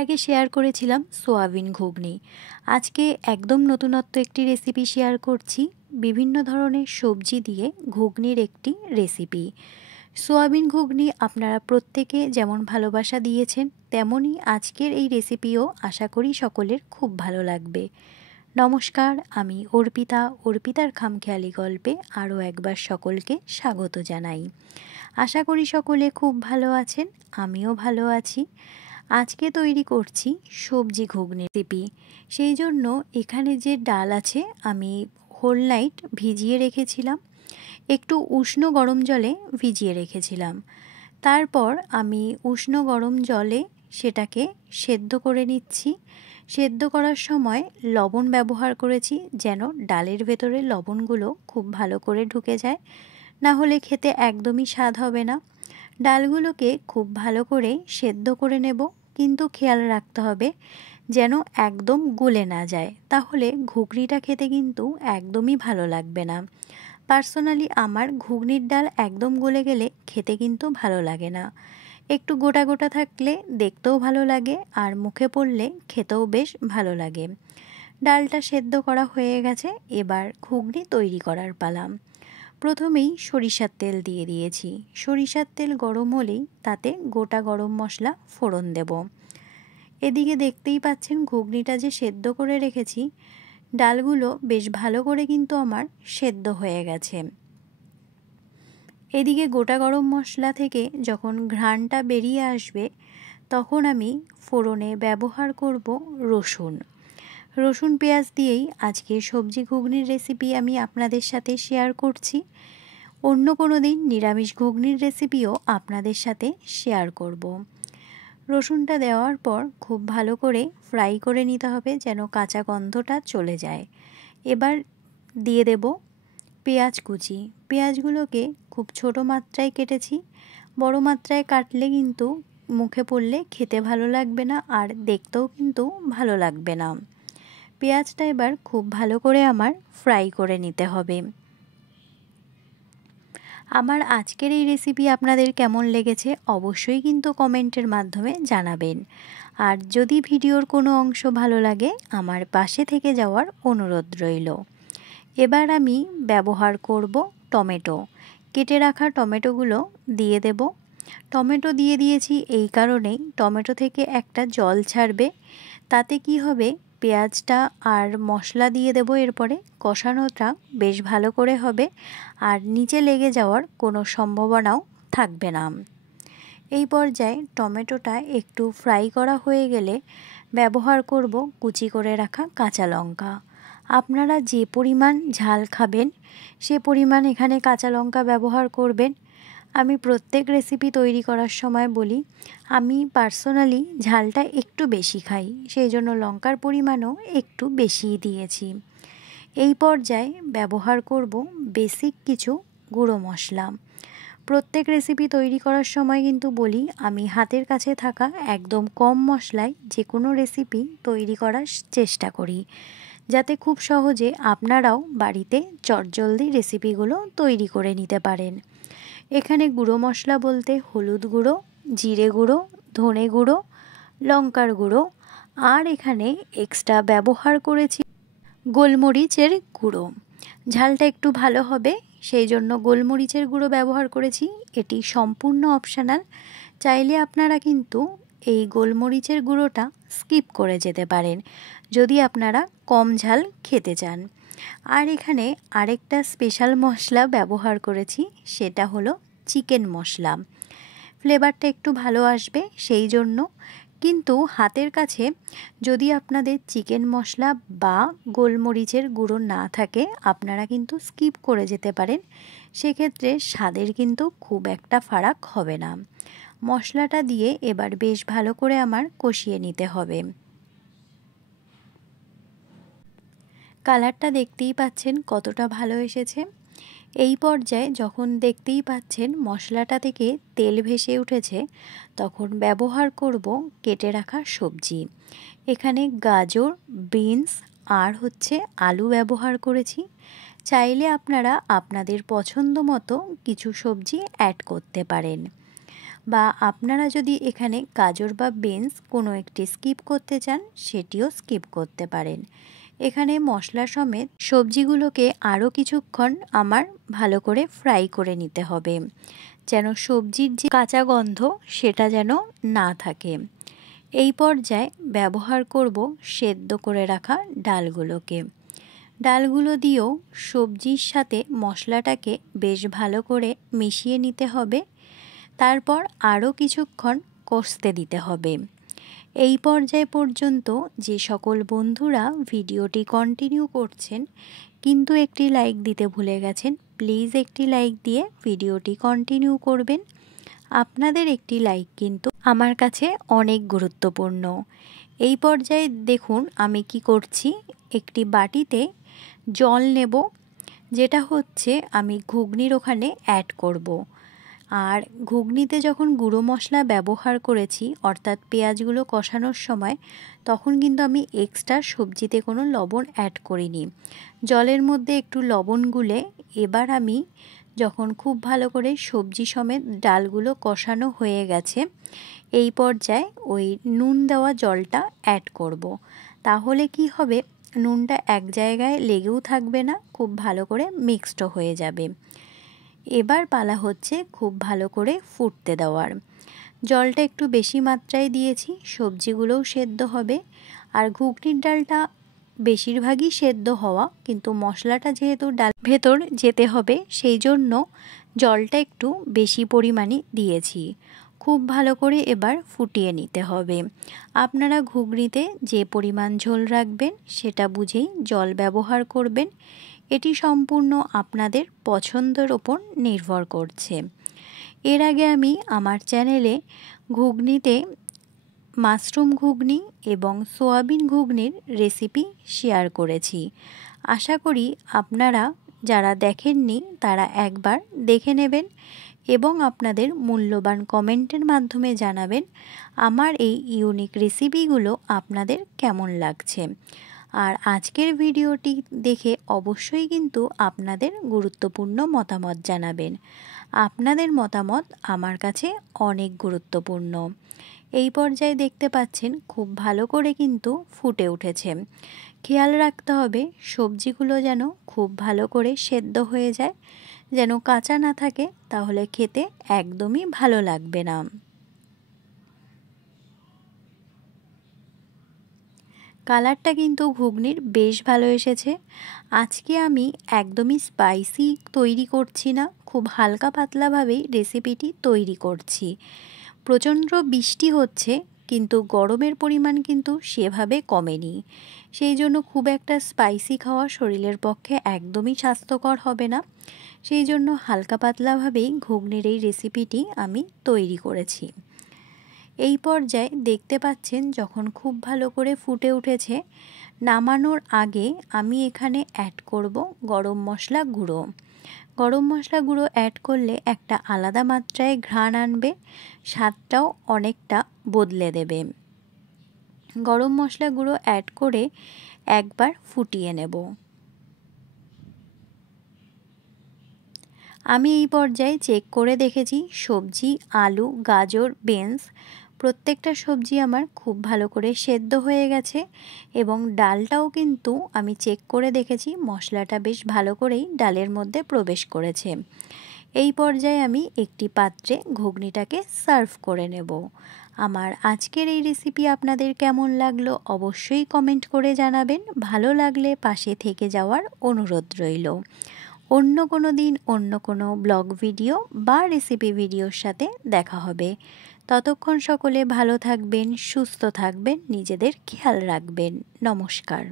আগে শেয়ার করেছিলাম সোয়াবিন ঘুগনি। আজকে একদম নতুনত্ব একটি রেসিপি শেয়ার করছি, বিভিন্ন ধরনের সবজি দিয়ে ঘুগনির একটি রেসিপি। সোয়াবিন ঘুগনি আপনারা প্রত্যেকে যেমন ভালোবাসা দিয়েছেন, তেমনই আজকের এই রেসিপিও আশা করি সকলের খুব ভালো লাগবে। নমস্কার, আমি অর্পিতার খামখেয়ালি গল্পে আরও একবার সকলকে স্বাগত জানাই। আশা করি সকলে খুব ভালো আছেন, আমিও ভালো আছি। আজকে তৈরি করছি সবজি ঘুগনি রেসিপি। সেই জন্য এখানে যে ডাল আছে আমি হোল নাইট ভিজিয়ে রেখেছিলাম, একটু উষ্ণ গরম জলে ভিজিয়ে রেখেছিলাম। তারপর আমি উষ্ণ গরম জলে সেটাকে সেদ্ধ করে নিচ্ছি। সেদ্ধ করার সময় লবণ ব্যবহার করেছি, যেন ডালের ভেতরে লবণগুলো খুব ভালো করে ঢুকে যায়, না হলে খেতে একদমই স্বাদ হবে না। ডালগুলোকে খুব ভালো করে সেদ্ধ করে নেব, কিন্তু খেয়াল রাখতে হবে যেন একদম গলে না যায়, তাহলে ঘুগনিটা খেতে কিন্তু একদমই ভালো লাগবে না। পার্সোনালি আমার ঘুগনির ডাল একদম গলে গেলে খেতে কিন্তু ভালো লাগে না। একটু গোটা গোটা থাকলে দেখতেও ভালো লাগে, আর মুখে পড়লে খেতেও বেশ ভালো লাগে। ডালটা সেদ্ধ করা হয়ে গেছে, এবার ঘুগনি তৈরি করার পালা। প্রথমেই সরিষার তেল দিয়ে দিয়েছি। সরিষার তেল গরম হলেই তাতে গোটা গরম মশলা ফোড়ন দেব। এদিকে দেখতেই পাচ্ছেন ঘুগনিটা যে সেদ্ধ করে রেখেছি, ডালগুলো বেশ ভালো করে কিন্তু আমার সেদ্ধ হয়ে গেছে। এদিকে গোটা গরম মশলা থেকে যখন ঘ্রাণটা বেরিয়ে আসবে, তখন আমি ফোড়নে ব্যবহার করব রসুন পেঁয়াজ দিয়েই আজকে সবজি ঘুগনির রেসিপি আমি আপনাদের সাথে শেয়ার করছি। অন্য কোনো দিন নিরামিষ ঘুগনির রেসিপিও আপনাদের সাথে শেয়ার করব। রসুনটা দেওয়ার পর খুব ভালো করে ফ্রাই করে নিতে হবে, যেন কাঁচা গন্ধটা চলে যায়। এবার দিয়ে দেব পেঁয়াজ কুচি। পেঁয়াজগুলোকে খুব ছোট মাত্রায় কেটেছি। বড় মাত্রায় কাটলে কিন্তু মুখে পড়লে খেতে ভালো লাগবে না, আর দেখতেও কিন্তু ভালো লাগবে না। পেঁয়াজটা এবার খুব ভালো করে আমার ফ্রাই করে নিতে হবে। আমার আজকের এই রেসিপি আপনাদের কেমন লেগেছে অবশ্যই কিন্তু কমেন্টের মাধ্যমে জানাবেন। আর যদি ভিডিওর কোনো অংশ ভালো লাগে, আমার পাশে থেকে যাওয়ার অনুরোধ রইল। এবার আমি ব্যবহার করব টমেটো। কেটে রাখা টমেটোগুলো দিয়ে দেব। টমেটো দিয়ে দিয়েছি এই কারণেই, টমেটো থেকে একটা জল ছাড়বে। তাতে কি হবে, পেঁয়াজটা আর মশলা দিয়ে দেব, এরপরে কষানোটা বেশ ভালো করে হবে, আর নিচে লেগে যাওয়ার কোনো সম্ভাবনাও থাকবে না। এই পর্যায়ে টমেটোটা একটু ফ্রাই করা হয়ে গেলে ব্যবহার করব কুচি করে রাখা কাঁচা লঙ্কা। আপনারা যে পরিমাণ ঝাল খাবেন সে পরিমাণ এখানে কাঁচা লঙ্কা ব্যবহার করবেন। আমি প্রত্যেক রেসিপি তৈরি করার সময় বলি, আমি পার্সোনালি ঝালটা একটু বেশি খাই, সেই জন্য লঙ্কার পরিমাণও একটু বেশিই দিয়েছি। এই পর্যায়ে ব্যবহার করব বেসিক কিছু গুঁড়ো মশলা। প্রত্যেক রেসিপি তৈরি করার সময় কিন্তু বলি, আমি হাতের কাছে থাকা একদম কম মশলায় যে কোনো রেসিপি তৈরি করার চেষ্টা করি, যাতে খুব সহজে আপনারাও বাড়িতে চটজলদি রেসিপিগুলো তৈরি করে নিতে পারেন। এখানে গুঁড়ো মশলা বলতে হলুদ গুঁড়ো, জিরে গুঁড়ো, ধনে গুঁড়ো, লঙ্কার গুঁড়ো, আর এখানে এক্সট্রা ব্যবহার করেছি গোলমরিচের গুঁড়ো। ঝালটা একটু ভালো হবে সেই জন্য গোলমরিচের গুঁড়ো ব্যবহার করেছি। এটি সম্পূর্ণ অপশনাল, চাইলে আপনারা কিন্তু এই গোলমরিচের গুঁড়োটা স্কিপ করে যেতে পারেন যদি আপনারা কম ঝাল খেতে চান। আর এখানে আরেকটা স্পেশাল মশলা ব্যবহার করেছি, সেটা হলো চিকেন মশলা। ফ্লেভারটা একটু ভালো আসবে সেই জন্য। কিন্তু হাতের কাছে যদি আপনাদের চিকেন মশলা বা গোলমরিচের গুঁড়ো না থাকে, আপনারা কিন্তু স্কিপ করে যেতে পারেন, সেক্ষেত্রে স্বাদের কিন্তু খুব একটা ফারাক হবে না। মশলাটা দিয়ে এবার বেশ ভালো করে আমার কষিয়ে নিতে হবে। কালারটা দেখতেই পাচ্ছেন কতটা ভালো এসেছে। এই পর্যায়ে যখন দেখতেই পাচ্ছেন মশলাটা থেকে তেল ভেসে উঠেছে, তখন ব্যবহার করব কেটে রাখা সবজি। এখানে গাজর, বিনস আর আলু ব্যবহার করেছি। চাইলে আপনারা আপনাদের পছন্দ মতো কিছু সবজি অ্যাড করতে পারেন। বা আপনারা যদি এখানে গাজর বা বিনস কোনো একটি স্কিপ করতে চান সেটিও স্কিপ করতে পারেন। এখানে মশলা সমেত সবজিগুলোকে আরও কিছুক্ষণ আমার ভালো করে ফ্রাই করে নিতে হবে, যেন সবজির যে কাঁচা গন্ধ সেটা যেন না থাকে। এই পর্যায়ে ব্যবহার করব সেদ্ধ করে রাখা ডালগুলোকে। ডালগুলো দিয়েও সবজির সাথে মশলাটাকে বেশ ভালো করে মিশিয়ে নিতে হবে। তারপর আরও কিছুক্ষণ কষতে দিতে হবে। এই পর্যায় পর্যন্ত যে সকল বন্ধুরা ভিডিওটি কন্টিনিউ করছেন কিন্তু একটি লাইক দিতে ভুলে গেছেন, প্লিজ একটি লাইক দিয়ে ভিডিওটি কন্টিনিউ করবেন। আপনাদের একটি লাইক কিন্তু আমার কাছে অনেক গুরুত্বপূর্ণ। এই পর্যায়ে দেখুন আমি কি করছি, একটি বাটিতে জল নেব, যেটা হচ্ছে আমি ঘুগনির ওখানে অ্যাড করব। আর ঘুগনিতে যখন গুঁড়ো মশলা ব্যবহার করেছি অর্থাৎ পেঁয়াজগুলো কষানোর সময়, তখন কিন্তু আমি এক্সট্রা সবজিতে কোনো লবণ অ্যাড করিনি। জলের মধ্যে একটু লবণ গুলে এবার আমি যখন খুব ভালো করে সবজি সমেত ডালগুলো কষানো হয়ে গেছে, এই পর্যায়ে ওই নুন দেওয়া জলটা অ্যাড করব। তাহলে কি হবে, নুনটা এক জায়গায় লেগেও থাকবে না, খুব ভালো করে মিক্সড হয়ে যাবে। এবার পালা হচ্ছে খুব ভালো করে ফুটতে দেওয়ার। জলটা একটু বেশি মাত্রায় দিয়েছি, সবজিগুলোও সেদ্ধ হবে। আর ঘুগনির ডালটা বেশিরভাগই সেদ্ধ হওয়া, কিন্তু মশলাটা যেহেতু ডাল ভেতর যেতে হবে সেই জন্য জলটা একটু বেশি পরিমাণে দিয়েছি। খুব ভালো করে এবার ফুটিয়ে নিতে হবে। আপনারা ঘুগনিতে যে পরিমাণ ঝোল রাখবেন সেটা বুঝেই জল ব্যবহার করবেন। এটি সম্পূর্ণ আপনাদের পছন্দের ওপর নির্ভর করছে। এর আগে আমি আমার চ্যানেলে ঘুগনিতে মাশরুম ঘুগনি এবং সোয়াবিন ঘুগনির রেসিপি শেয়ার করেছি। আশা করি আপনারা যারা দেখেননি তারা একবার দেখে নেবেন এবং আপনাদের মূল্যবান কমেন্টের মাধ্যমে জানাবেন আমার এই ইউনিক রেসিপিগুলো আপনাদের কেমন লাগছে। আর আজকের ভিডিওটি দেখে অবশ্যই কিন্তু আপনাদের গুরুত্বপূর্ণ মতামত জানাবেন। আপনাদের মতামত আমার কাছে অনেক গুরুত্বপূর্ণ। এই পর্যায়ে দেখতে পাচ্ছেন খুব ভালো করে কিন্তু ফুটে উঠেছে। খেয়াল রাখতে হবে সবজিগুলো যেন খুব ভালো করে সেদ্ধ হয়ে যায়, যেন কাঁচা না থাকে, তাহলে খেতে একদমই ভালো লাগবে না। কালারটা কিন্তু ঘুগনির বেশ ভালো এসেছে। আজকে আমি একদমই স্পাইসি তৈরি করছি না, খুব হালকা পাতলাভাবেই রেসিপিটি তৈরি করছি। প্রচণ্ড বৃষ্টি হচ্ছে কিন্তু গরমের পরিমাণ কিন্তু সেভাবে কমেনি, সেই জন্য খুব একটা স্পাইসি খাওয়া শরীরের পক্ষে একদমই স্বাস্থ্যকর হবে না। সেই জন্য হালকা পাতলাভাবেই ঘুগনির এই রেসিপিটি আমি তৈরি করেছি। এই পর্যায়ে দেখতে পাচ্ছেন যখন খুব ভালো করে ফুটে উঠেছে, নামানোর আগে আমি এখানে অ্যাড করব গরম মশলা গুঁড়ো। গরম মশলা গুঁড়ো অ্যাড করলে একটা আলাদা মাত্রায় ঘ্রাণ আনবে, স্বাদটাও অনেকটা বদলে দেবে। গরম মশলা গুঁড়ো অ্যাড করে একবার ফুটিয়ে নেব। আমি এই পর্যায়ে চেক করে দেখেছি সবজি, আলু, গাজর, বিনস প্রত্যেকটা সবজি আমার খুব ভালো করে সেদ্ধ হয়ে গেছে এবং ডালটাও কিন্তু আমি চেক করে দেখেছি মশলাটা বেশ ভালো করেই ডালের মধ্যে প্রবেশ করেছে। এই পর্যায়ে আমি একটি পাত্রে ঘুগনিটাকে সার্ভ করে নেব। আমার আজকের এই রেসিপি আপনাদের কেমন লাগলো অবশ্যই কমেন্ট করে জানাবেন। ভালো লাগলে পাশে থেকে যাওয়ার অনুরোধ রইল। অন্য কোনো দিন অন্য কোনো ব্লগ ভিডিও বা রেসিপি ভিডিওর সাথে দেখা হবে। ততক্ষণ সকলে ভালো থাকবেন, সুস্থ থাকবেন, নিজেদের খেয়াল রাখবেন। নমস্কার।